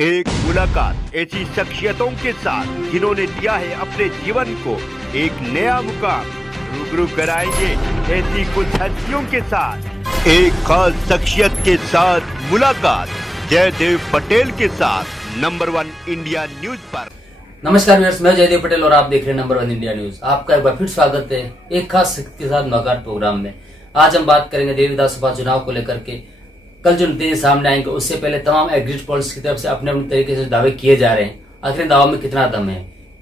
एक मुलाकात ऐसी शख्सियतों के साथ जिन्होंने दिया है अपने जीवन को एक नया मुकाम। रूबरू कराएंगे ऐसी कुछ हस्तियों के साथ एक खास शख्सियत के साथ मुलाकात जयदेव पटेल के साथ नंबर 1 इंडिया न्यूज पर। नमस्कार व्यूअर्स, मैं जयदेव पटेल और आप देख रहे हैं नंबर 1 इंडिया न्यूज। आपका एक बार फिर स्वागत है एक खास शख्स के साथ मुलाकात प्रोग्राम में। आज हम बात करेंगे दिल्ली विधानसभा चुनाव को लेकर के। कल जो नतीजे सामने आएंगे उससे पहले तमाम एग्जिट पोल्स की तरफ से अपने अपने तरीके से दावे किए जा रहे हैं। आखिर दावों में कितना दम है?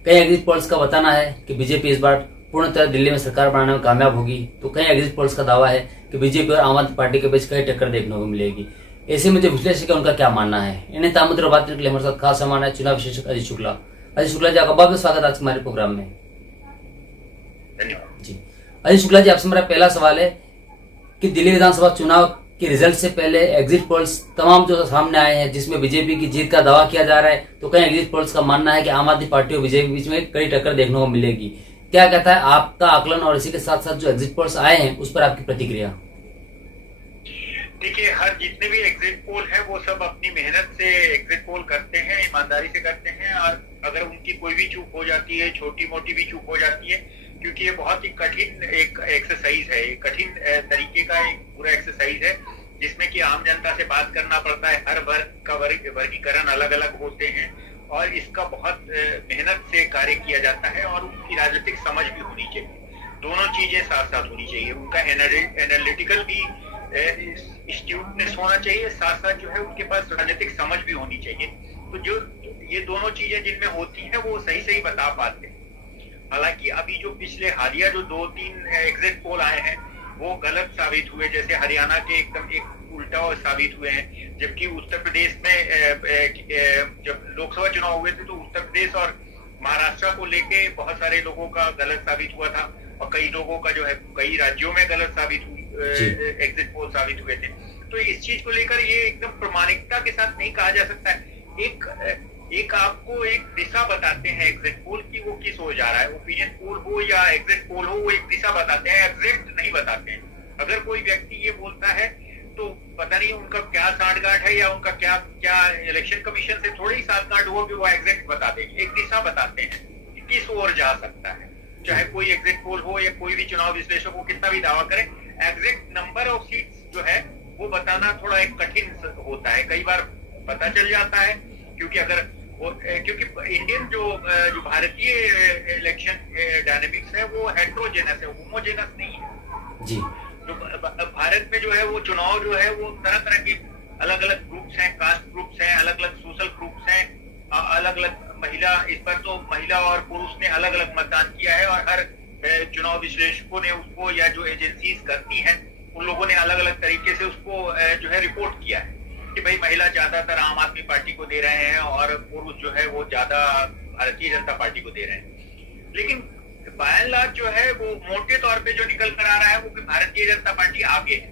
कई एग्जिट पोल्स का बताना है कि बीजेपी इस बार पूर्णतः दिल्ली में सरकार बनाने में कामयाब होगी, तो कई एग्जिट पोल्स का दावा है कि बीजेपी और आम आदमी पार्टी के बीच कई टक्कर देखने को मिलेगी। ऐसे में जो विश्लेषक है उनका क्या मानना है, इन्हें तामुद्र बात करने के लिए हमारे साथ खास सामान है चुनाव विशेषज्ञ अजीत शुक्ला। अजीत शुक्ला जी, आपका बहुत बहुत स्वागत आज हमारे प्रोग्राम में। धन्यवाद जी अजीत शुक्ला जी, आपसे मेरा पहला सवाल है कि दिल्ली विधानसभा चुनाव के रिजल्ट से पहले एग्जिट पोल्स तमाम जो सामने आए हैं जिसमें बीजेपी की जीत का दावा किया जा रहा है, तो कई एग्जिट पोल्स का मानना है कि आम आदमी पार्टी और बीजेपी के बीच में कई टक्कर देखने को मिलेगी। क्या कहता है आपका आकलन और इसी के साथ साथ जो एग्जिट पोल्स आए हैं उस पर आपकी प्रतिक्रिया? देखिए, हर जितने भी एग्जिट पोल है वो सब अपनी मेहनत से एग्जिट पोल करते हैं, ईमानदारी से करते हैं। और अगर उनकी कोई भी चूक हो जाती है, छोटी मोटी भी चूक हो जाती है, क्योंकि ये बहुत ही कठिन एक एक्सरसाइज है, कठिन तरीके का एक पूरा एक्सरसाइज है जिसमें कि आम जनता से बात करना पड़ता है। हर वर्ग का वर्गीकरण अलग अलग होते हैं और इसका बहुत मेहनत से कार्य किया जाता है और उनकी राजनीतिक समझ भी होनी चाहिए। दोनों चीजें साथ साथ होनी चाहिए। उनका एनालिटिकल भी स्ट्यूटनेस होना चाहिए, साथ साथ जो है उनके पास राजनीतिक समझ भी होनी चाहिए। तो जो ये दोनों चीजें जिनमें होती हैं वो सही सही बता पाते हैं। हालांकि अभी जो पिछले हालिया जो 2-3 एग्जिट पोल आए हैं वो गलत साबित हुए, जैसे हरियाणा के एकदम एक उल्टा साबित हुए हैं। जबकि उत्तर प्रदेश में जब लोकसभा चुनाव हुए थे तो उत्तर प्रदेश और महाराष्ट्र को लेके बहुत सारे लोगों का गलत साबित हुआ था और कई लोगों का जो है कई राज्यों में गलत साबित हुई एग्जिट पोल साबित हुए थे। तो इस चीज को लेकर ये एकदम प्रामाणिकता के साथ नहीं कहा जा सकता है। एक आपको एक दिशा बताते हैं एग्जिट पोल की, वो किस हो जा रहा है, ओपिनियन पोल हो या एग्जिट पोल हो, वो एक दिशा बताते हैं, एग्जैक्ट नहीं बताते हैं। अगर कोई व्यक्ति ये बोलता है तो पता नहीं उनका क्या सांठगांठ है या उनका क्या इलेक्शन कमीशन से थोड़ी सांठगांठ हो कि वो एग्जैक्ट बता देंगे। एक दिशा बताते हैं कि किस ओर जा सकता है, चाहे कोई एग्जिट पोल हो या कोई भी चुनाव विश्लेषक हो कितना भी दावा करे। एग्जैक्ट नंबर ऑफ सीट्स जो है वो बताना थोड़ा एक कठिन होता है। कई बार पता चल जाता है क्योंकि इंडियन जो भारतीय इलेक्शन डायनेमिक्स है वो हेट्रोजेनस है, होमोजेनस नहीं है जी। जो भारत में जो है वो चुनाव जो है वो तरह तरह के अलग अलग ग्रुप्स हैं, कास्ट ग्रुप्स हैं, अलग अलग सोशल ग्रुप्स हैं, अलग अलग महिला, इस पर तो महिला और पुरुष ने अलग अलग मतदान किया है और हर चुनाव विश्लेषकों ने उसको या जो एजेंसीज करती हैं उन लोगों ने अलग अलग तरीके से उसको जो है रिपोर्ट किया है कि भाई महिला ज्यादातर आम आदमी पार्टी को दे रहे हैं और पुरुष जो है वो ज्यादा भारतीय जनता पार्टी को दे रहे हैं। लेकिन बाय एंड लार्ज जो है वो मोटे तौर पे जो निकल कर आ रहा है वो कि भारतीय जनता पार्टी आगे है।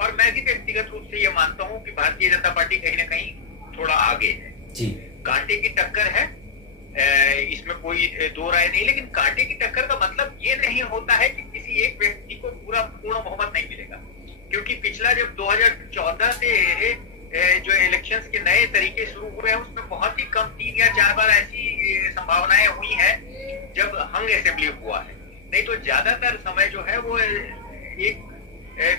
और मैं भी व्यक्तिगत रूप से ये मानता हूँ कि भारतीय जनता पार्टी कहीं ना कहीं थोड़ा आगे है जी। कांटे की टक्कर है, इसमें कोई दो राय नहीं। लेकिन कांटे की टक्कर का मतलब ये नहीं होता है कि किसी एक व्यक्ति को पूर्ण बहुमत नहीं मिलेगा, क्योंकि पिछला जब 2014 से जो इलेक्शंस के नए तरीके शुरू हुए हैं उसमें बहुत ही कम 3 या 4 बार ऐसी संभावनाएं हुई हैं जब हंग असेंबली हुआ है। नहीं तो ज्यादातर समय जो है वो एक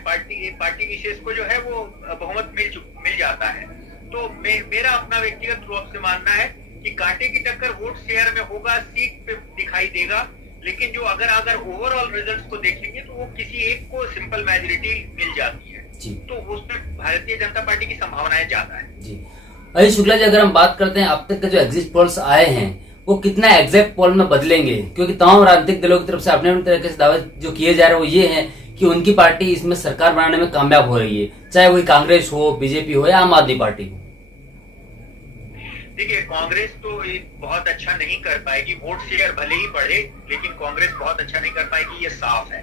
पार्टी विशेष को जो है वो बहुमत मिल जाता है। तो मेरा अपना व्यक्तिगत रूप से मानना है कि कांटे की टक्कर वोट शेयर में होगा, सीट पे दिखाई देगा। लेकिन जो अगर ओवरऑल रिजल्ट्स को देखेंगे तो वो किसी एक को सिंपल मेजोरिटी मिल जाती है तो उसमें भारतीय जनता पार्टी की संभावनाएं ज्यादा है जी। अजीत शुक्ला जी, अगर हम बात करते हैं अब तक के जो एग्जिट पोल्स आए हैं वो कितना एग्जैक्ट पोल में बदलेंगे, क्योंकि तमाम राजनीतिक दलों की तरफ से अपने अपने तरीके से दावे जो किए जा रहे हैं वो ये हैं कि उनकी पार्टी इसमें सरकार बनाने में कामयाब हो रही है, चाहे वही कांग्रेस हो, बीजेपी हो या आम आदमी पार्टी हो। देखिए, कांग्रेस तो बहुत अच्छा नहीं कर पाएगी, वोट शेयर भले ही बढ़े लेकिन कांग्रेस बहुत अच्छा नहीं कर पाएगी, ये साफ है।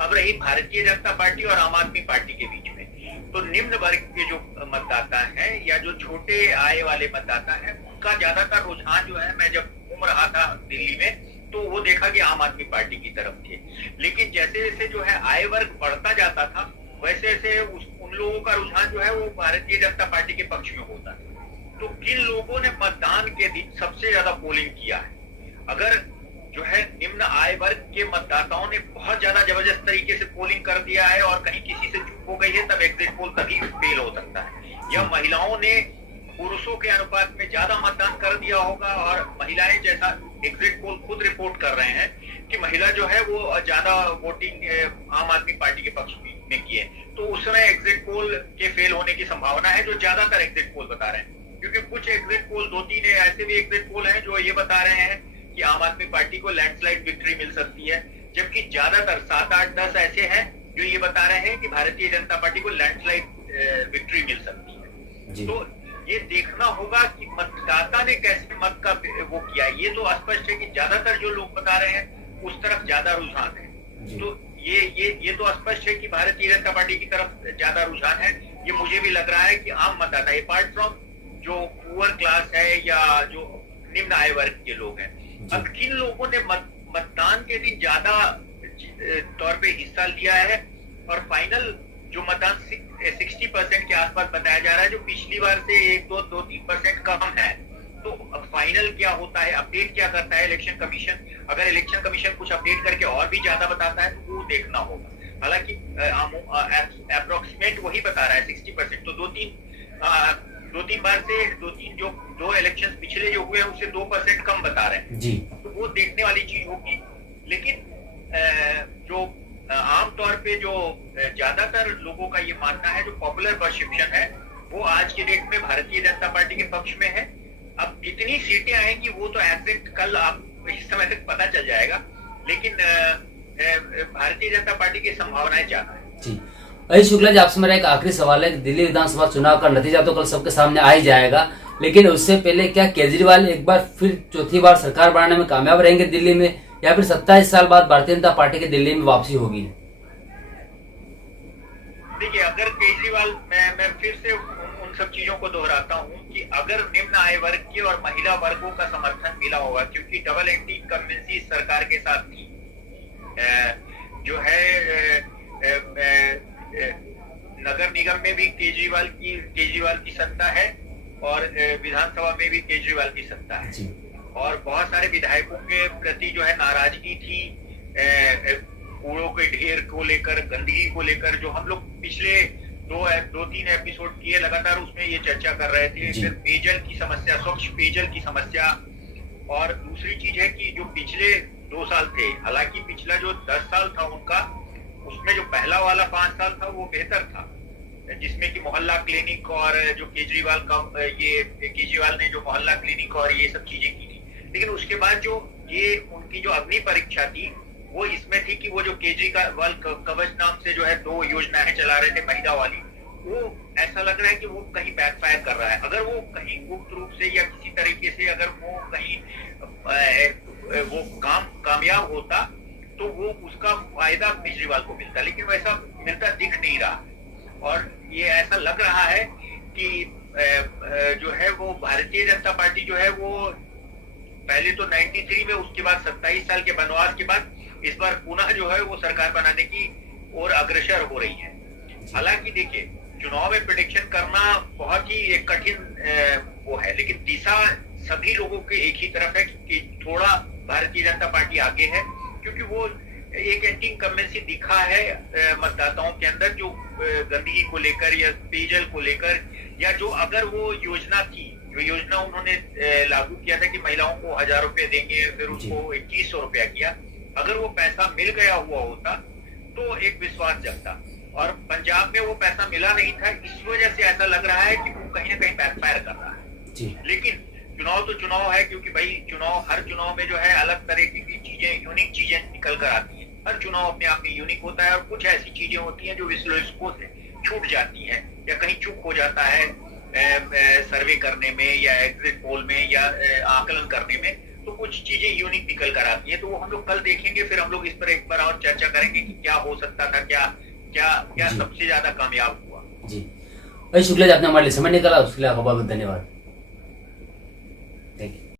अब रही भारतीय जनता पार्टी और आम आदमी पार्टी के बीच में, तो निम्न वर्ग के जो मतदाता हैं या जो छोटे आय वाले मतदाता हैं उनका ज्यादातर रुझान जो है, मैं जब घूम रहा था दिल्ली में तो वो देखा कि आम आदमी पार्टी की तरफ थे। लेकिन जैसे जैसे जो है आय वर्ग बढ़ता जाता था वैसे वैसे उन लोगों का रुझान जो है वो भारतीय जनता पार्टी के पक्ष में होता था। तो किन लोगों ने मतदान के दिन सबसे ज्यादा पोलिंग किया है। अगर जो है निम्न आय वर्ग के मतदाताओं ने बहुत ज्यादा जबरदस्त तरीके से पोलिंग कर दिया है और कहीं किसी से चूक हो गई है, तब एग्जिट पोल तभी फेल हो सकता है। या महिलाओं ने पुरुषों के अनुपात में ज्यादा मतदान कर दिया होगा और महिलाएं, जैसा एग्जिट पोल खुद रिपोर्ट कर रहे हैं कि महिला जो है वो ज्यादा वोटिंग आम आदमी पार्टी के पक्ष में की है, तो उस समय एग्जिट पोल के फेल होने की संभावना है, जो ज्यादातर एग्जिट पोल बता रहे हैं। क्योंकि कुछ एग्जिट पोल, 2-3 ऐसे भी एग्जिट पोल हैं जो ये बता रहे हैं कि आम आदमी पार्टी को लैंडस्लाइड विक्ट्री मिल सकती है, जबकि ज्यादातर 7, 8, 10 ऐसे हैं जो ये बता रहे हैं कि भारतीय जनता पार्टी को लैंडस्लाइड विक्ट्री मिल सकती है। तो ये देखना होगा कि मतदाता ने कैसे मत का वो किया। ये तो स्पष्ट है कि ज्यादातर जो लोग बता रहे हैं उस तरफ ज्यादा रुझान है। तो ये तो स्पष्ट है कि भारतीय जनता पार्टी की तरफ ज्यादा रुझान है। ये मुझे भी लग रहा है कि आम मतदाता, अपार्ट फ्रॉम जो पुअर क्लास है या जो निम्न आय वर्ग के लोग हैं, अब किन लोगों ने मतदान के दिन ज्यादा तौर पे हिस्सा लिया है और फाइनल जो मतदान 60% के आसपास बताया जा रहा है, जो पिछली बार से 1-2-3% कम है। तो अब फाइनल क्या होता है, अपडेट क्या करता है इलेक्शन कमीशन। अगर इलेक्शन कमीशन कुछ अपडेट करके और भी ज्यादा बताता है तो वो देखना होगा। हालांकि अप्रोक्सीमेट वही बता रहा है 60%, तो 2-3 बार से 2 इलेक्शन पिछले जो हुए हैं उससे 2% कम बता रहे हैं जी। तो वो देखने वाली चीज होगी। लेकिन जो आमतौर पे जो ज्यादातर लोगों का ये मानना है, जो पॉपुलर परसेप्शन है, वो आज के डेट में भारतीय जनता पार्टी के पक्ष में है। अब कितनी सीटें आएंगी वो तो एग्जैक्ट कल आप इस समय तक पता चल जाएगा, लेकिन भारतीय जनता पार्टी की संभावनाएं ज्यादा है जी। अजय शुक्ला जी, आपसे मेरा एक आखिरी सवाल है। दिल्ली विधानसभा चुनाव का नतीजा तो कल सबके सामने आ ही जाएगा, लेकिन उससे पहले क्या केजरीवाल एक बार फिर चौथी बार सरकार बनाने में कामयाब रहेंगे दिल्ली में, या फिर 27 साल बाद भारतीय जनता पार्टी की दिल्ली में वापसी होगी? देखिए, अगर केजरीवाल, मैं फिर से उन सब चीजों को दोहराता हूं कि अगर निम्न आय वर्ग के और महिला वर्गों का समर्थन मिला होगा, क्योंकि डबल एंटी इनकम्बेंसी सरकार के साथ थी, जो है नगर निगम में भी केजरीवाल की सत्ता है और विधानसभा में भी केजरीवाल की सत्ता है, और बहुत सारे विधायकों के प्रति जो है नाराजगी थी, कूड़ों के ढेर को लेकर, गंदगी को लेकर, जो हम लोग पिछले 2-3 एपिसोड किए लगातार उसमें ये चर्चा कर रहे थे। फिर पेयजल की समस्या, स्वच्छ पेयजल की समस्या, और दूसरी चीज है कि जो पिछले 2 साल थे, हालांकि पिछला जो 10 साल था उनका, उसमें जो पहला वाला 5 साल था वो बेहतर था, जिसमें कि मोहल्ला क्लिनिक और जो केजरीवाल ने जो मोहल्ला क्लिनिक और ये सब चीजें की थी। लेकिन उसके बाद जो ये उनकी जो अग्नि परीक्षा थी वो इसमें थी कि वो जो केजरीवाल कवच नाम से जो है 2 योजनाएं चला रहे थे महिला वाली, वो ऐसा लग रहा है कि वो कहीं बैकफायर कर रहा है। अगर वो कहीं गुप्त रूप से या किसी तरीके से अगर वो कहीं वो कामयाब होता तो वो उसका फायदा केजरीवाल को मिलता, लेकिन वैसा मिलता दिख नहीं रहा। और ये ऐसा लग रहा है कि जो है वो भारतीय जनता पार्टी जो है वो पहले तो 93 में, उसके बाद 27 साल के वनवास के बाद इस बार पुनः जो है वो सरकार बनाने की ओर अग्रसर हो रही है। हालांकि देखिए, चुनाव में प्रेडिक्शन करना बहुत ही एक कठिन वो है, लेकिन दिशा सभी लोगों के एक ही तरफ है कि थोड़ा भारतीय जनता पार्टी आगे है, क्योंकि वो एक एंटी इनकम्बेंसी दिखा है मतदाताओं के अंदर, जो गंदगी को लेकर या पेयजल को लेकर, या जो अगर वो योजना थी, जो योजना उन्होंने लागू किया था कि महिलाओं को 1000 रुपए देंगे, फिर उसको 2100 रुपया किया, अगर वो पैसा मिल गया हुआ होता तो एक विश्वास जगता, और पंजाब में वो पैसा मिला नहीं था, इस वजह से ऐसा लग रहा है कि वो कहीं ना कहीं बैकफायर कर रहा है। लेकिन चुनाव तो चुनाव है, क्योंकि भाई हर चुनाव में जो है अलग तरह की चीजें, यूनिक चीजें निकल कर आती हैं। हर चुनाव अपने आप में यूनिक होता है, और कुछ ऐसी चीजें होती हैं जो विश्लेषकों से छूट जाती हैं, या कहीं चूक हो जाता है सर्वे करने में या एग्जिट पोल में या आकलन करने में, तो कुछ चीजें यूनिक निकल कर आती है। तो वो हम लोग कल देखेंगे, फिर हम लोग इस पर एक बार और चर्चा करेंगे कि क्या हो सकता था, क्या सबसे ज्यादा कामयाब हुआ। जी, अजय शुक्ला जी, आपने हमारे लिए समय निकाला, उसके लिए बहुत बहुत धन्यवाद।